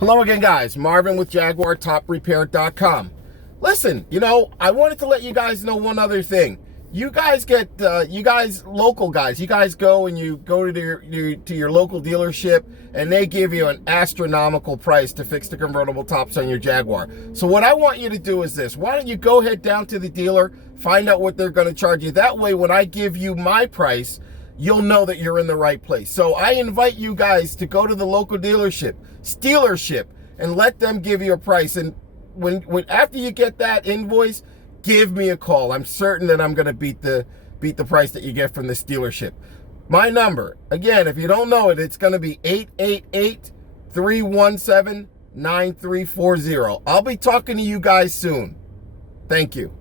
Hello again, guys. Marvin with Jaguar TopRepair.com. Listen, I wanted to let you guys know one other thing. You guys local guys, you guys go and you go to your local dealership and they give you an astronomical price to fix the convertible tops on your Jaguar. So what I want you to do is this. Why don't you go head down to the dealer, find out what they're going to charge you. That way, when I give you my price, you'll know that you're in the right place. So I invite you guys to go to the local dealership, and let them give you a price. And when after you get that invoice, give me a call. I'm certain that I'm going to beat the price that you get from this dealership. My number, again, if you don't know it, it's going to be 888-317-9340. I'll be talking to you guys soon. Thank you.